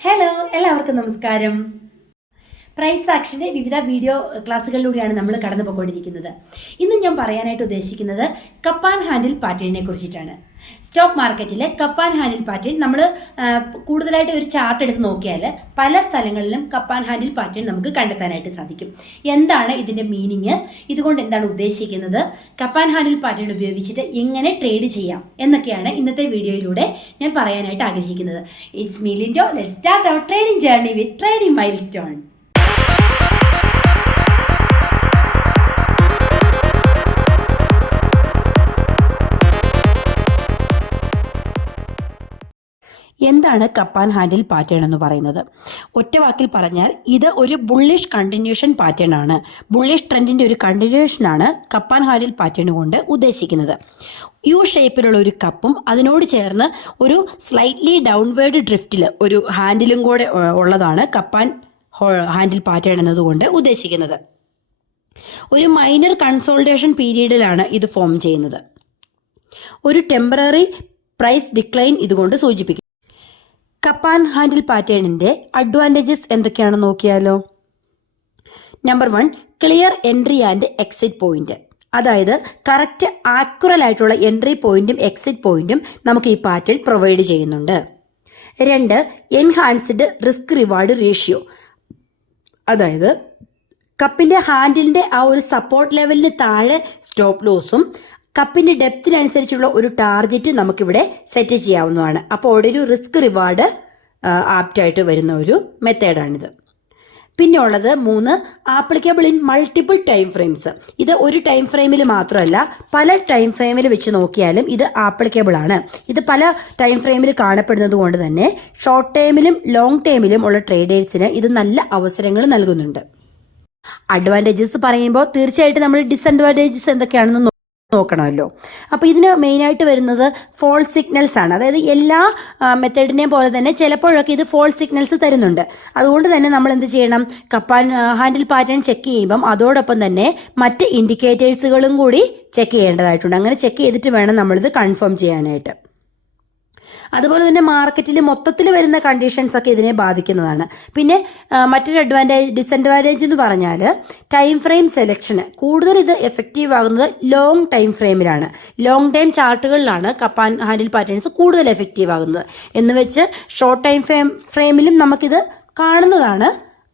Hello, എല്ലാവർക്കും നമസ്കാരം. Price ആക്ഷൻ്റെ വിവിധ വീഡിയോ ക്ലാസ്സുകളിലൂടെയാണ് നമ്മൾ കടന്നു പോയിക്കൊണ്ടിരിക്കുന്നത്. ഇന്ന് ഞാൻ പറയാനായിട്ട് ഉദ്ദേശിക്കുന്നത് കപ്പ് ആൻഡ് ഹാൻഡിൽ പാറ്റേണിനെ കുറിച്ചിട്ടാണ്. സ്റ്റോക്ക് മാർക്കറ്റിലെ കപ്പ് ആൻഡ് ഹാൻഡിൽ പാറ്റേൺ നമ്മൾ കൂടുതലായിട്ട് ഒരു ചാർട്ട് എടുത്ത് നോക്കിയാൽ പല സ്ഥലങ്ങളിലും കപ്പ് ആൻഡ് ഹാൻഡിൽ പാറ്റേൺ നമുക്ക് കണ്ടെത്താനായിട്ട് സാധിക്കും. എന്താണ് ഇതിൻ്റെ മീനിങ്, ഇതുകൊണ്ട് എന്താണ് ഉദ്ദേശിക്കുന്നത്, കപ്പ് ആൻഡ് ഹാൻഡിൽ പാറ്റേൺ ഉപയോഗിച്ചിട്ട് എങ്ങനെ ട്രേഡ് ചെയ്യാം എന്നൊക്കെയാണ് ഇന്നത്തെ വീഡിയോയിലൂടെ ഞാൻ പറയാനായിട്ട് ആഗ്രഹിക്കുന്നത്. It's me Lindo. Let's start our trading journey with trading milestone. എന്താണ് കപ്പ് ആൻഡ് ഹാൻഡിൽ പാറ്റേൺ എന്ന് പറയുന്നത്? ഒറ്റ വാക്കിൽ പറഞ്ഞാൽ ഇത് ഒരു ബുള്ളിഷ് കണ്ടിന്യൂഷൻ പാറ്റേൺ ആണ്. ബുള്ളിഷ് ട്രെൻഡിൻ്റെ ഒരു കണ്ടിന്യൂഷനാണ് കപ്പ് ആൻഡ് ഹാൻഡിൽ പാറ്റേൺ കൊണ്ട് ഉദ്ദേശിക്കുന്നത്. യു ഷേപ്പിലുള്ള ഒരു കപ്പും അതിനോട് ചേർന്ന് ഒരു സ്ലൈറ്റ്ലി ഡൗൺവേർഡ് ഡ്രിഫ്റ്റിൽ ഒരു ഹാൻഡിലും കൂടെ ഉള്ളതാണ് കപ്പ് ആൻഡ് ഹാൻഡിൽ പാറ്റേൺ എന്നതുകൊണ്ട് ഉദ്ദേശിക്കുന്നത്. ഒരു മൈനർ കൺസോൾട്ടേഷൻ പീരീഡിലാണ് ഇത് ഫോം ചെയ്യുന്നത്. ഒരു ടെമ്പററി പ്രൈസ് ഡിക്ലൈൻ ഇതുകൊണ്ട് സൂചിപ്പിക്കും. കപ്പ് ആൻഡ് ഹാൻഡിൽ പാറ്റേണിൻ്റെ അഡ്വാൻറ്റേജസ് എന്തൊക്കെയാണെന്ന് നോക്കിയാലോ. Number 1, clear entry and exit point. അതായത് കറക്റ്റ് ആക്യുറൽ ആയിട്ടുള്ള എൻട്രി പോയിന്റും എക്സിറ്റ് പോയിന്റും നമുക്ക് ഈ പാറ്റേൺ പ്രൊവൈഡ് ചെയ്യുന്നുണ്ട്. 2, എൻഹാൻസ്ഡ് റിസ്ക് റിവാർഡ് റേഷ്യോ. അതായത് കപ്പിൻ്റെ ഹാൻഡിലിൻ്റെ ആ ഒരു സപ്പോർട്ട് ലെവലിന് താഴെ സ്റ്റോപ്പ് ലോസും കപ്പിൻ്റെ ഡെപ്തിനനുസരിച്ചുള്ള ഒരു ടാർജറ്റ് നമുക്കിവിടെ സെറ്റ് ചെയ്യാവുന്നതാണ്. അപ്പോൾ അവിടെ ഒരു റിസ്ക് റിവാർഡ് ആപ്റ്റായിട്ട് വരുന്ന ഒരു മെത്തേഡാണിത്. പിന്നെ ഉള്ളത് 3, applicable in multiple time frames. ഇത് ഒരു ടൈം ഫ്രെയിമിൽ മാത്രമല്ല പല ടൈം ഫ്രെയിമിൽ വെച്ച് നോക്കിയാലും ഇത് ആപ്ലിക്കബിൾ ആണ്. ഇത് പല ടൈം ഫ്രെയിമിൽ കാണപ്പെടുന്നത് കൊണ്ട് തന്നെ ഷോർട്ട് ടൈമിലും ലോങ് ടൈമിലും ഉള്ള ട്രേഡേഴ്സിന് ഇത് നല്ല അവസരങ്ങൾ നൽകുന്നുണ്ട്. അഡ്വാൻറ്റേജസ് പറയുമ്പോൾ തീർച്ചയായിട്ടും നമ്മൾ ഡിസഡ്വാൻറ്റേജസ് എന്തൊക്കെയാണെന്ന് നോക്കണമല്ലോ. അപ്പോൾ ഇതിന് മെയിനായിട്ട് വരുന്നത് ഫോൾസ് സിഗ്നൽസ് ആണ്. അതായത് എല്ലാ മെത്തേഡിനെയും പോലെ തന്നെ ചിലപ്പോഴൊക്കെ ഇത് ഫോൾസ് സിഗ്നൽസ് തരുന്നുണ്ട്. അതുകൊണ്ട് തന്നെ നമ്മൾ എന്ത് ചെയ്യണം, cup and handle pattern check ചെയ്യുമ്പം അതോടൊപ്പം തന്നെ മറ്റ് ഇൻഡിക്കേറ്റേഴ്സുകളും കൂടി ചെക്ക് ചെയ്യേണ്ടതായിട്ടുണ്ട്. അങ്ങനെ ചെക്ക് ചെയ്തിട്ട് വേണം നമ്മളിത് കൺഫേം ചെയ്യാനായിട്ട്. അതുപോലെ തന്നെ മാർക്കറ്റിൽ മൊത്തത്തിൽ വരുന്ന കണ്ടീഷൻസ് ഒക്കെ ഇതിനെ ബാധിക്കുന്നതാണ്. പിന്നെ മറ്റൊരു ഡിസഡ്വാൻറ്റേജ് എന്ന് പറഞ്ഞാൽ ടൈം ഫ്രെയിം സെലക്ഷന് കൂടുതൽ ഇത് എഫക്റ്റീവ് ആകുന്നത് ലോങ് ടൈം ഫ്രെയിമിലാണ്. ലോങ് ടൈം ചാർട്ടുകളിലാണ് കപ്പ് ആൻഡ് ഹാൻഡിൽ പാറ്റേൺസ് കൂടുതൽ എഫക്റ്റീവ് ആകുന്നത്. എന്ന് വെച്ച് ഷോർട്ട് ടൈം ഫ്രെയിമിലും നമുക്കിത് കാണുന്നതാണ്.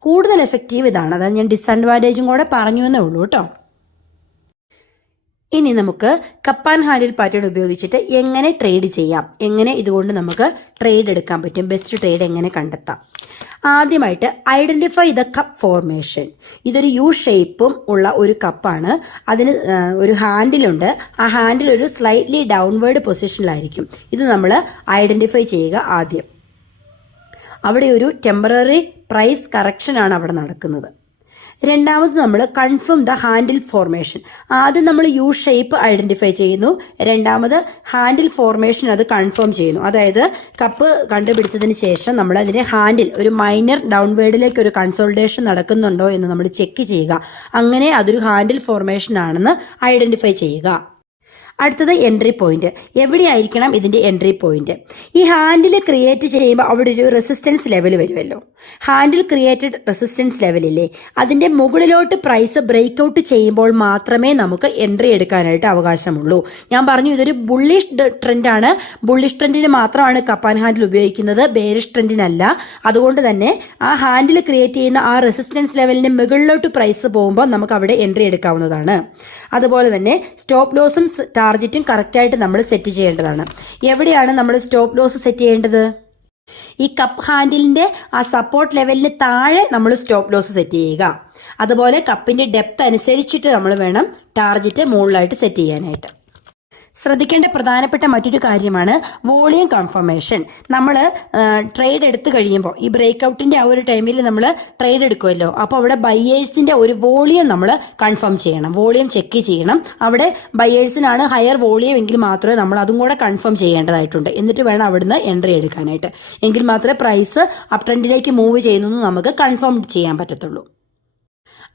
കൂടുതൽ എഫക്റ്റീവ് ഇതാണ്. അതായത് ഞാൻ ഡിസഡ്വാൻറ്റേജും കൂടെ പറഞ്ഞു എന്നേ ഉള്ളൂ കേട്ടോ. ഇനി നമുക്ക് കപ്പ് ആൻഡ് ഹാൻഡിൽ പാറ്റേൺ ഉപയോഗിച്ചിട്ട് എങ്ങനെ ട്രേഡ് ചെയ്യാം, എങ്ങനെ ഇതുകൊണ്ട് നമുക്ക് ട്രേഡ് എടുക്കാൻ പറ്റും, ബെസ്റ്റ് ട്രേഡ് എങ്ങനെ കണ്ടെത്താം. ആദ്യമായിട്ട് ഐഡന്റിഫൈ ദ കപ്പ് ഫോർമേഷൻ. ഇതൊരു യു ഷേപ്പും ഉള്ള ഒരു കപ്പാണ്. അതിന് ഒരു ഹാൻഡിലുണ്ട്. ആ ഹാൻഡിൽ ഒരു സ്ലൈറ്റ്ലി ഡൗൺവേർഡ് പൊസിഷനിലായിരിക്കും. ഇത് നമ്മൾ ഐഡന്റിഫൈ ചെയ്യുക ആദ്യം. അവിടെ ഒരു ടെമ്പററി പ്രൈസ് കറക്ഷനാണ് അവിടെ നടക്കുന്നത്. രണ്ടാമത് നമ്മൾ കൺഫേം ദ ഹാൻഡിൽ ഫോർമേഷൻ. ആദ്യം നമ്മൾ യു ഷേപ്പ് ഐഡന്റിഫൈ ചെയ്യുന്നു. രണ്ടാമത് ഹാൻഡിൽ ഫോർമേഷൻ അത് കൺഫേം ചെയ്യുന്നു. അതായത് കപ്പ് കണ്ടുപിടിച്ചതിന് ശേഷം നമ്മൾ അതിന്റെ ഹാൻഡിൽ ഒരു മൈനർ ഡൗൺവേർഡിലേക്ക് ഒരു കൺസോൾട്ടേഷൻ നടക്കുന്നുണ്ടോ എന്ന് നമ്മൾ ചെക്ക് ചെയ്യുക. അങ്ങനെ അതൊരു ഹാൻഡിൽ ഫോർമേഷൻ ആണെന്ന് ഐഡന്റിഫൈ ചെയ്യുക. അടുത്തത് എൻട്രി പോയിന്റ്. എവിടെയായിരിക്കണം ഇതിന്റെ എൻട്രി പോയിന്റ്? ഈ ഹാൻഡിൽ ക്രിയേറ്റ് ചെയ്യുമ്പോൾ അവിടെ ഒരു റെസിസ്റ്റൻസ് ലെവൽ വരുമല്ലോ. ഹാൻഡിൽ ക്രിയേറ്റഡ് റെസിസ്റ്റൻസ് ലെവലില്ലേ, അതിന്റെ മുകളിലോട്ട് പ്രൈസ് ബ്രേക്ക് ഔട്ട് ചെയ്യുമ്പോൾ മാത്രമേ നമുക്ക് എൻട്രി എടുക്കാനായിട്ട് അവകാശമുള്ളൂ. ഞാൻ പറഞ്ഞു ഇതൊരു ബുള്ളിഷ് ട്രെൻഡാണ്. ബുള്ളിഷ് ട്രെൻഡിന് മാത്രമാണ് കപ്പ് ആൻഡ് ഹാൻഡിൽ ഉപയോഗിക്കുന്നത്, ബെയറിഷ് ട്രെൻഡിനല്ല. അതുകൊണ്ട് തന്നെ ആ ഹാൻഡിൽ ക്രിയേറ്റ് ചെയ്യുന്ന ആ റെസിസ്റ്റൻസ് ലെവലിന് മുകളിലോട്ട് പ്രൈസ് പോകുമ്പോൾ നമുക്ക് അവിടെ എൻട്രി എടുക്കാവുന്നതാണ്. അതുപോലെ തന്നെ സ്റ്റോപ്പ് ലോസും ടാർജറ്റും കറക്റ്റായിട്ട് നമ്മൾ സെറ്റ് ചെയ്യേണ്ടതാണ്. എവിടെയാണ് നമ്മൾ സ്റ്റോപ്പ് ലോസ് സെറ്റ് ചെയ്യേണ്ടത്? ഈ കപ്പ് ഹാൻഡിലിന്റെ ആ സപ്പോർട്ട് ലെവലിന് താഴെ നമ്മൾ സ്റ്റോപ്പ് ലോസ് സെറ്റ് ചെയ്യുക. അതുപോലെ കപ്പിന്റെ ഡെപ്ത് അനുസരിച്ചിട്ട് നമ്മൾ വേണം ടാർജറ്റ് മുകളിലായിട്ട് സെറ്റ് ചെയ്യാനായിട്ട്. ശ്രദ്ധിക്കേണ്ട പ്രധാനപ്പെട്ട മറ്റൊരു കാര്യമാണ് വോളിയം കൺഫർമേഷൻ. നമ്മൾ ട്രേഡ് എടുത്തു കഴിയുമ്പോൾ ഈ ബ്രേക്ക് ഔട്ടിൻ്റെ ആ ഒരു ടൈമിൽ നമ്മൾ ട്രേഡ് എടുക്കുമല്ലോ, അപ്പോൾ അവിടെ ബയേഴ്സിൻ്റെ ഒരു വോളിയം നമ്മൾ കൺഫേം ചെയ്യണം, വോളിയം ചെക്ക് ചെയ്യണം. അവിടെ ബയേഴ്സിനാണ് ഹയർ വോളിയം എങ്കിൽ മാത്രമേ നമ്മൾ അതും കൂടെ കൺഫേം ചെയ്യേണ്ടതായിട്ടുണ്ട്. എന്നിട്ട് വേണം അവിടുന്ന് എൻട്രി എടുക്കാനായിട്ട്. എങ്കിൽ മാത്രമേ പ്രൈസ് അപ് ട്രെൻഡിലേക്ക് മൂവ് ചെയ്യുന്നു നമുക്ക് കൺഫേം ചെയ്യാൻ പറ്റത്തുള്ളൂ.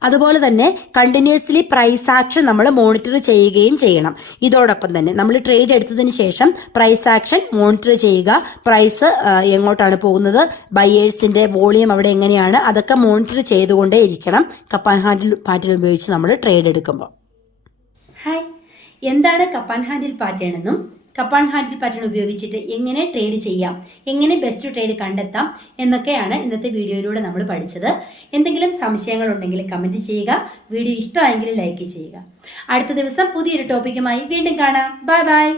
അതുപോലെ തന്നെ കണ്ടിന്യൂസ്ലി പ്രൈസ് ആക്ഷൻ നമ്മൾ മോണിറ്റർ ചെയ്യുകയും ചെയ്യണം. ഇതോടൊപ്പം തന്നെ നമ്മൾ ട്രേഡ് എടുത്തതിന് ശേഷം പ്രൈസ് ആക്ഷൻ മോണിറ്റർ ചെയ്യുക. പ്രൈസ് എങ്ങോട്ടാണ് പോകുന്നത്, ബയേഴ്സിന്റെ വോളിയം അവിടെ എങ്ങനെയാണ്, അതൊക്കെ മോണിറ്റർ ചെയ്തുകൊണ്ടേ ഇരിക്കണം കപ്പാൻ ഹാൻഡിൽ പാറ്റേൺ ഉപയോഗിച്ച് നമ്മൾ ട്രേഡ് എടുക്കുമ്പോൾ. ഹായ്, എന്താണ് കപ്പാൻ ഹാൻഡിൽ പാറ്റേൺ എന്നും കപ്പാൻ ഹാൻഡിൽ പാറ്റേൺ ഉപയോഗിച്ചിട്ട് എങ്ങനെ ട്രേഡ് ചെയ്യാം, എങ്ങനെ ബെസ്റ്റ് ട്രേഡ് കണ്ടെത്താം എന്നൊക്കെയാണ് ഇന്നത്തെ വീഡിയോയിലൂടെ നമ്മൾ പഠിച്ചത്. എന്തെങ്കിലും സംശയങ്ങൾ ഉണ്ടെങ്കിൽ കമൻറ്റ് ചെയ്യുക. വീഡിയോ ഇഷ്ടമായെങ്കിൽ ലൈക്ക് ചെയ്യുക. അടുത്ത ദിവസം പുതിയൊരു ടോപ്പിക്കുമായി വീണ്ടും കാണാം. Bye bye.